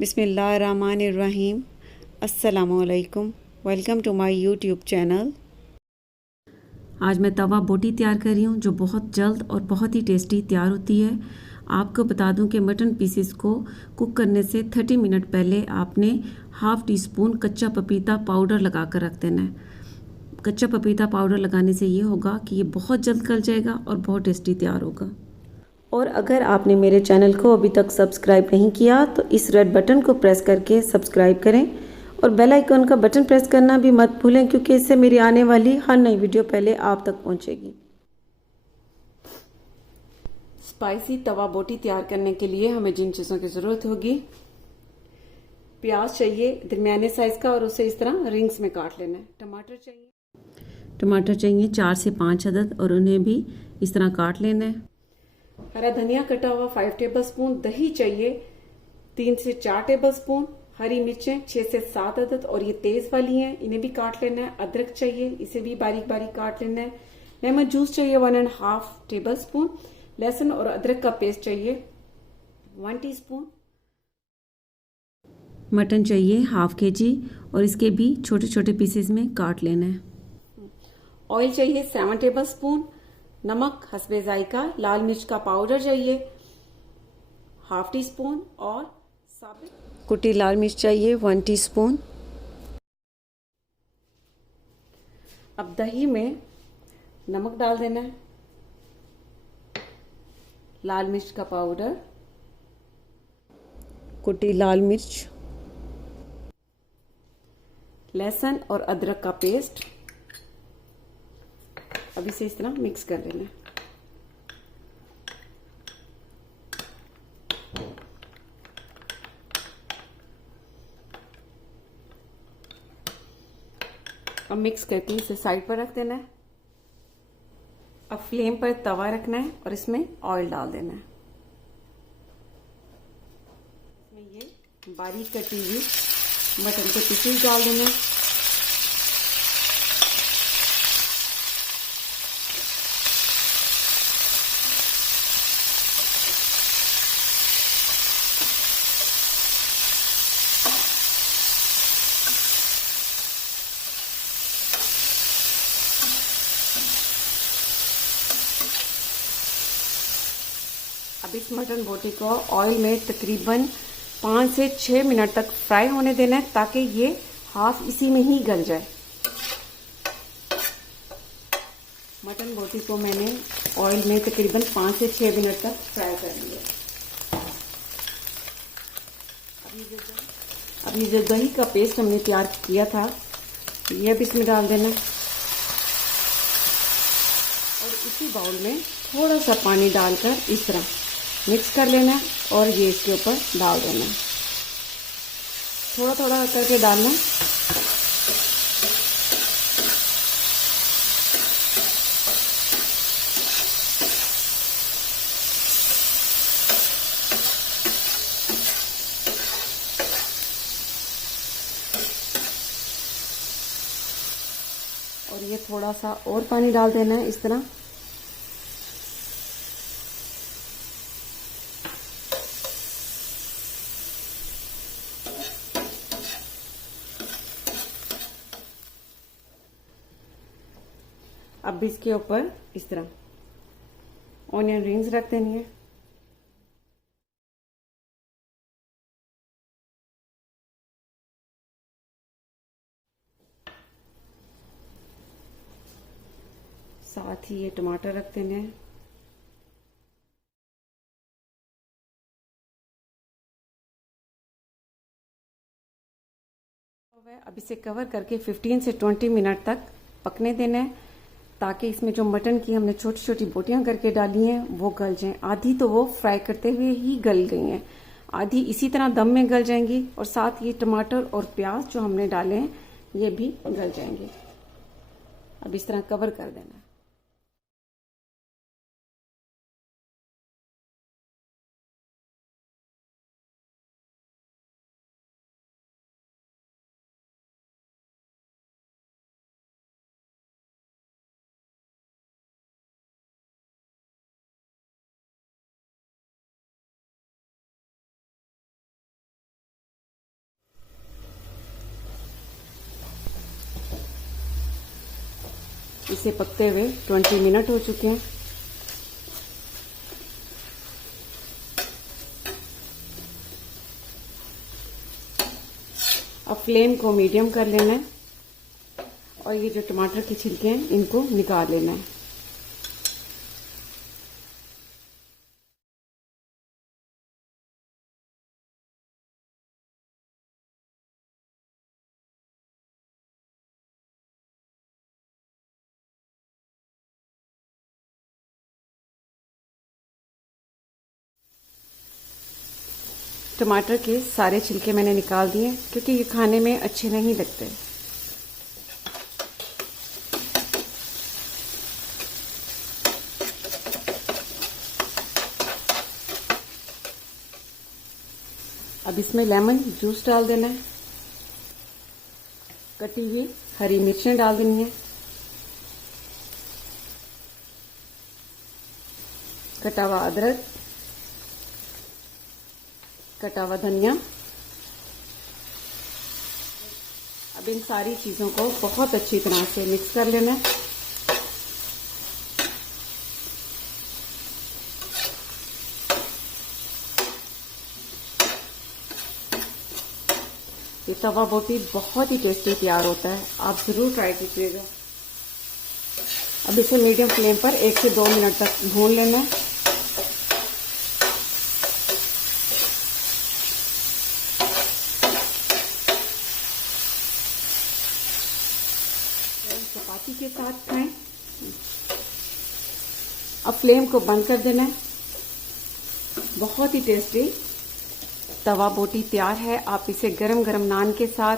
बिस्मिल्लाहिर्रहमानिर्रहीम। अस्सलामुअलैकुम। Welcome to my YouTube channel. आज मैं तवा बोटी तैयार कर रही हूँ जो बहुत जल्द और बहुत ही टेस्टी तैयार होती है। आपको बता दूं कि मटन पीसेस को कुक करने से 30 मिनट पहले आपने हाफ़ टी स्पून कच्चा पपीता पाउडर लगा कर रख देना है। कच्चा पपीता पाउडर लगाने से ये होगा कि ये बहुत जल्द गल जाएगा और बहुत टेस्टी तैयार होगा। और अगर आपने मेरे चैनल को अभी तक सब्सक्राइब नहीं किया तो इस रेड बटन को प्रेस करके सब्सक्राइब करें और बेल आइकन का बटन प्रेस करना भी मत भूलें, क्योंकि इससे मेरी आने वाली हर नई वीडियो पहले आप तक पहुंचेगी। स्पाइसी तवा बोटी तैयार करने के लिए हमें जिन चीज़ों की ज़रूरत होगी, प्याज चाहिए दरमियाने साइज़ का और उसे इस तरह रिंग्स में काट लेना है। टमाटर चाहिए 4 से 5 अदद और उन्हें भी इस तरह काट लेना है। हरा धनिया कटा हुआ 5 टेबलस्पून, दही चाहिए 3 से 4 टेबलस्पून, हरी मिर्चें 6 से 7 अदद और ये तेज वाली हैं, इन्हें भी काट लेना है। अदरक चाहिए, इसे भी बारीक बारीक काट लेना है। लेमन जूस चाहिए 1.5 टेबलस्पून। लहसुन और अदरक का पेस्ट चाहिए 1 टीस्पून। मटन चाहिए हाफ केजी और इसके भी छोटे छोटे पीसेस में काट लेना है। ऑयल चाहिए 7 टेबलस्पून। नमक हस्बे जायका। लाल मिर्च का पाउडर चाहिए हाफ टी स्पून और साबुत कुटी लाल मिर्च चाहिए 1 टीस्पून। अब दही में नमक डाल देना है, लाल मिर्च का पाउडर, कुटी लाल मिर्च, लहसुन और अदरक का पेस्ट। अब इसे इस तरह मिक्स कर लेना है। अब मिक्स करके इसे साइड पर रख देना है। अब फ्लेम पर तवा रखना है और इसमें ऑयल डाल देना है। इसमें ये बारीक कटी हुई मटन के पीसेस डाल देना है। अब इस मटन बोटी को ऑयल में तकरीबन 5 से 6 मिनट तक फ्राई होने देना है ताकि ये हाफ इसी में ही गल जाए। मटन बोटी को मैंने ऑयल में तकरीबन 5 से 6 मिनट तक फ्राई कर लिया। अब ये जो दही का पेस्ट हमने तैयार किया था ये अब इसमें डाल देना और इसी बाउल में थोड़ा सा पानी डालकर इस तरह मिक्स कर लेना और ये इसके ऊपर डाल देना। थोड़ा थोड़ा करके डालना। और ये थोड़ा सा और पानी डाल देना है इस तरह। अब इसके ऊपर इस तरह ऑनियन रिंग्स रख देनी है। साथ ही ये टमाटर रख देने हैं। अब इसे कवर करके 15 से 20 मिनट तक पकने देना है ताकि इसमें जो मटन की हमने छोटी छोटी बोटियां करके डाली हैं वो गल जाएं। आधी तो वो फ्राई करते हुए ही गल गई हैं, आधी इसी तरह दम में गल जाएंगी और साथ ये टमाटर और प्याज जो हमने डाले हैं ये भी गल जाएंगे। अब इस तरह कवर कर देना है। इसे पकते हुए 20 मिनट हो चुके हैं। अब फ्लेम को मीडियम कर लेना है और ये जो टमाटर के छिलके हैं इनको निकाल लेना है। टमाटर के सारे छिलके मैंने निकाल दिए क्योंकि ये खाने में अच्छे नहीं लगते। अब इसमें लेमन जूस डाल देना है, कटी हुई हरी मिर्चें डाल देनी है, कटा हुआ अदरक, कटा हुआ धनिया। अब इन सारी चीजों को बहुत अच्छी तरह से मिक्स कर लेना है। ये तवा बोटी बहुत ही टेस्टी तैयार होता है, आप जरूर ट्राई कीजिएगा। अब इसे मीडियम फ्लेम पर 1 से 2 मिनट तक भून लेना है। चपाती के साथ खाएं। अब फ्लेम को बंद कर देना है। बहुत ही टेस्टी तवा बोटी तैयार है। आप इसे गरम गरम नान के साथ,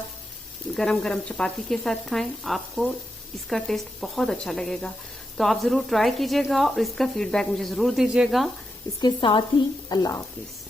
गरम गरम चपाती के साथ खाएं, आपको इसका टेस्ट बहुत अच्छा लगेगा। तो आप जरूर ट्राई कीजिएगा और इसका फीडबैक मुझे जरूर दीजिएगा। इसके साथ ही अल्लाह हाफिज।